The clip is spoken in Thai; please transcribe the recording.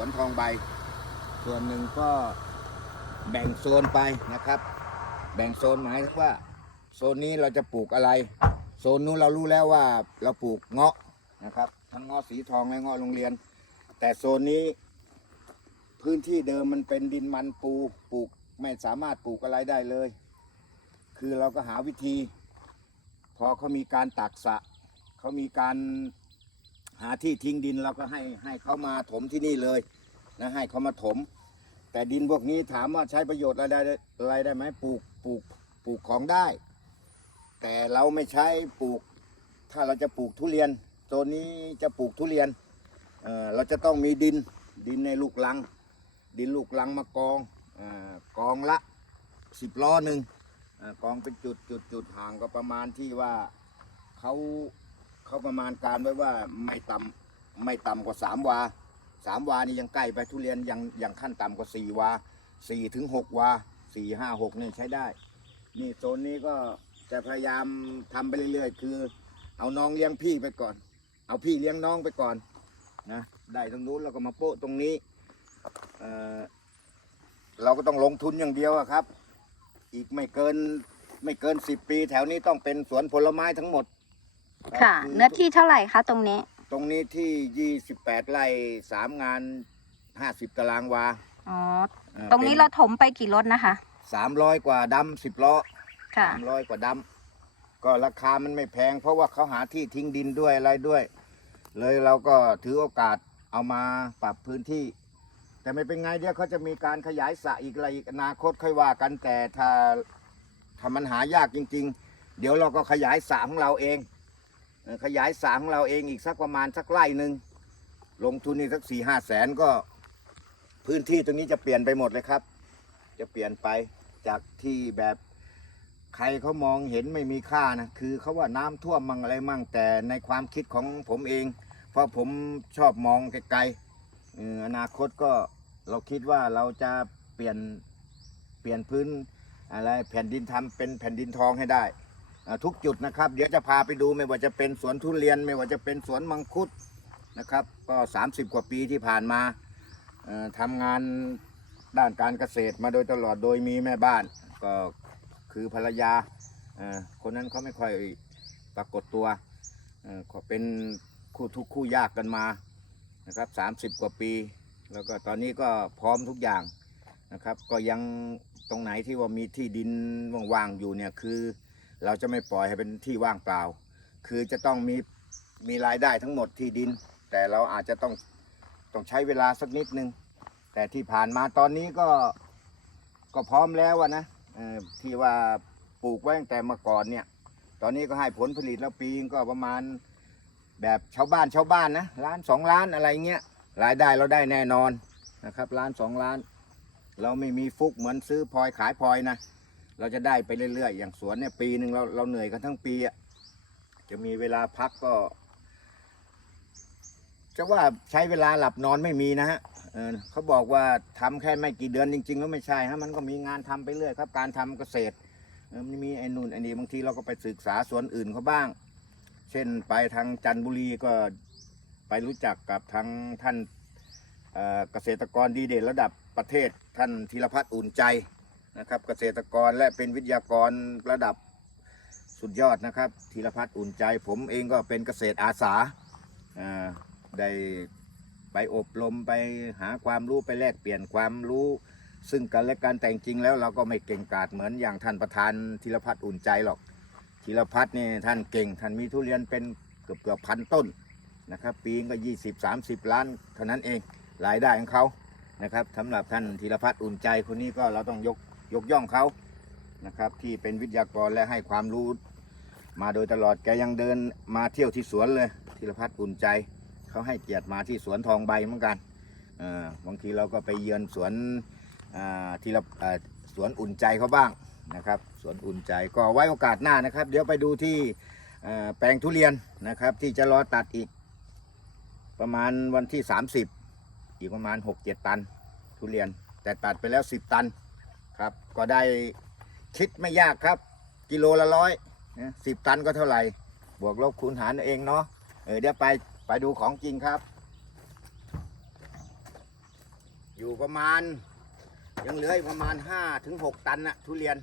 วนทองใบ ส่วนหนึ่งก็แบ่งโซนไปนะครับ แบ่งโซนหมายถึงว่า โซนนี้เราจะปลูกอะไร โซนนู้นเรารู้แล้วว่าเราปลูกเงาะนะครับ ทั้งเงาะสีทองและเงาะโรงเรียน แต่โซนนี้พื้นที่เดิมมันเป็นดินมันปูปลูกไม่สามารถปลูกอะไรได้เลย คือเราก็หาวิธี พอเขามีการตักสะเขามีการ หาที่ทิ้งดินเราก็ให้ให้เขามาถมที่นี่เลยนะให้เขามาถม แต่ดินพวกนี้ถามว่าใช้ประโยชน์อะไรได้อะไรได้ไหมปลูกปลูกปลูกของได้ แต่เราไม่ใช้ปลูก ถ้าเราจะปลูกทุเรียนโซนนี้จะปลูกทุเรียนเเราจะต้องมีดินดินในลูกลัง ดินลูกลังมากองอกองละสิบล้อหนึ่งอกองเป็นจุดจุดจุดห่างก็ประมาณที่ว่าเขา เขาประมาณการไว้ว่าไม่ต่ำไม่ต่ำกว่าสามวาสามวานี่ยังใกล้ไปทุเรียนยังยังขั้นต่ำกว่าสี่วาสี่ถึงหกวาสี่ห้าหกนี่ใช้ได้ นี่โซนนี้ก็จะพยายามทำไปเรื่อยๆ คือ เอาน้องเลี้ยงพี่ไปก่อน เอาพี่เลี้ยงน้องไปก่อนนะได้ตรงนู้นเราก็มาโปะตรงนี้เออเราก็ต้องลงทุนอย่างเดียวครับ อีกไม่เกินไม่เกินสิบปี แถวนี้ต้องเป็นสวนผลไม้ทั้งหมด ค่ะรับเนื้อที่เท่าไหร่คะตรงนี้ ตรงนี้ที่ยี่สิบแปดไร่สามงานห้าสิบตารางวาอ๋อตรงนี้เราถมไปกี่รถนะคะสามร้อยกว่าดำสิบล้อค่ะ สามร้อยกว่าดำก็ราคามันไม่แพง เพราะว่าเขาหาที่ทิ้งดินด้วยอะไรด้วย เลยเราก็ถือโอกาสเอามาปรับพื้นที่ แต่ไม่เป็นไงเดี๋ยวเขาจะมีการขยายสระอีกอะไรอีกอนาคตค่อยว่ากันแต่ถ้าถ้ามันหายากจริง ๆ เดี๋ยวเราก็ขยายสระของเราเองเอ่อ ขยายสระของเราเองอีกสักประมาณสักไร่หนึ่งลงทุนอีกสักสี่ห้าแสนก็ พื้นที่ตรงนี้จะเปลี่ยนไปหมดเลยครับ จะเปลี่ยนไปจากที่แบบใครเขามองเห็นไม่มีค่านะคือเขาว่าน้ำท่วมมั่งอะไรมั่งแต่ในความคิดของผมเอง เพราะผมชอบมองไกลๆอนาคตก็เราคิดว่าเราจะเปลี่ยนเปลี่ยนพื้นอะไรแผ่นดินทำเป็นแผ่นดินทองให้ได้ ทุกจุดนะครับ เดี๋ยวจะพาไปดูไม่ว่าจะเป็นสวนทุเรียน ไม่ว่าจะเป็นสวนมังคุดนะครับ ก็ 30 กว่าปีที่ผ่านมาทำงานด้านการเกษตรมาโดยตลอดโดยมีแม่บ้าน ก็คือภรรยาคนนั้นเขาไม่ค่อยปรากฏตัวเอ่อเป็นคู่ทุกคู่ยากกันมานะครับสามสิบกว่าปี แล้วก็ตอนนี้ก็พร้อมทุกอย่างนะครับ ก็ยังตรงไหนที่ว่ามีที่ดินว่างๆอยู่เนี่ยคือ เราจะไม่ปล่อยให้เป็นที่ว่างเปล่า คือจะต้องมีมีรายได้ทั้งหมดที่ดิน แต่เราอาจจะต้องต้องใช้เวลาสักนิดนึง แต่ที่ผ่านมาตอนนี้ก็ก็พร้อมแล้วนะเอ่อที่ว่าปลูกไว้ตั้งแต่เมื่อก่อนเนี่ย ตอนนี้ก็ให้ผลผลิตแล้วปีก็ประมาณแบบชาวบ้านชาวบ้านนะล้านสองล้านอะไรเงี้ยรายได้เราได้แน่นอนนะครับล้านสองล้าน เราไม่มีฟุกเหมือนซื้อพลอยขายพลอยนะ เราจะได้ไปเรื่อยๆ อย่างสวนเนี่ยปีหนึ่งเราเราเหนื่อยกันทั้งปีอะจะมีเวลาพักก็ จะว่าใช้เวลาหลับนอนไม่มีนะฮะเเขาบอกว่าทำแค่ไม่กี่เดือนจริงๆ แล้วไม่ใช่ฮะมันก็มีงานทำไปเรื่อยครับ การทำเกษตรมันมีไอ้นู่นไอ้นี่บางทีเราก็ไปศึกษาสวนอื่นเขาบ้าง เช่นไปทางจันทบุรีก็ไปรู้จักกับทางท่านเกษตรกรดีเด่นระดับประเทศท่านธีรพัฒน์อุ่นใจ นะครับเกษตรกรและเป็นวิทยากรระดับสุดยอดนะครับธีรพัฒน์อุ่นใจ ผมเองก็เป็นเกษตรอาสาได้ไปอบรมไปหาความรู้ไปแลกเปลี่ยนความรู้ ซึ่งกันและกันแต่งจริงแล้วเราก็ไม่เก่งกาจเหมือนอย่างท่านประธานธีรพัฒน์อุ่นใจหรอกธีรพัฒน์นี่ท่านเก่ง ท่านมีทุเรียนเป็นเกือบเกือบพันต้นนะครับ ปีก็ 20 30 ล้านเท่านั้นเองรายได้ของเขานะครับสำหรับท่านธีรพัฒน์อุ่นใจคนนี้ก็เราต้องยก ยกย่องเขานะครับ ที่เป็นวิทยากรและให้ความรู้มาโดยตลอดแกยังเดินมาเที่ยวที่สวนเลยธีรพัฒน์อุ่นใจเขาให้เกียรติมาที่สวนทองใบเหมือนกันบางทีเราก็ไปเยือนสวนอ่าที่เรสวนอุ่นใจเขาบ้างนะครับสวนอุ่นใจก็ไว้โอกาสหน้านะครับ เดี๋ยวไปดูที่แปลงทุเรียนนะครับ ที่จะรอตัดอีกประมาณวันที่ 30 อีกประมาณ 6-7 ตันทุเรียน แต่ตัดไปแล้ว 10 ตัน ครับ ก็ได้คิดไม่ยากครับ กิโลละร้อยสิบตันก็เท่าไหร่ บวกลบคูณหารเองเนาะเออเดี๋ยวไปไปดูของจริงครับ อยู่ประมาณ ยังเหลืออีกประมาณห้าถึงหกตันนะทุเรียน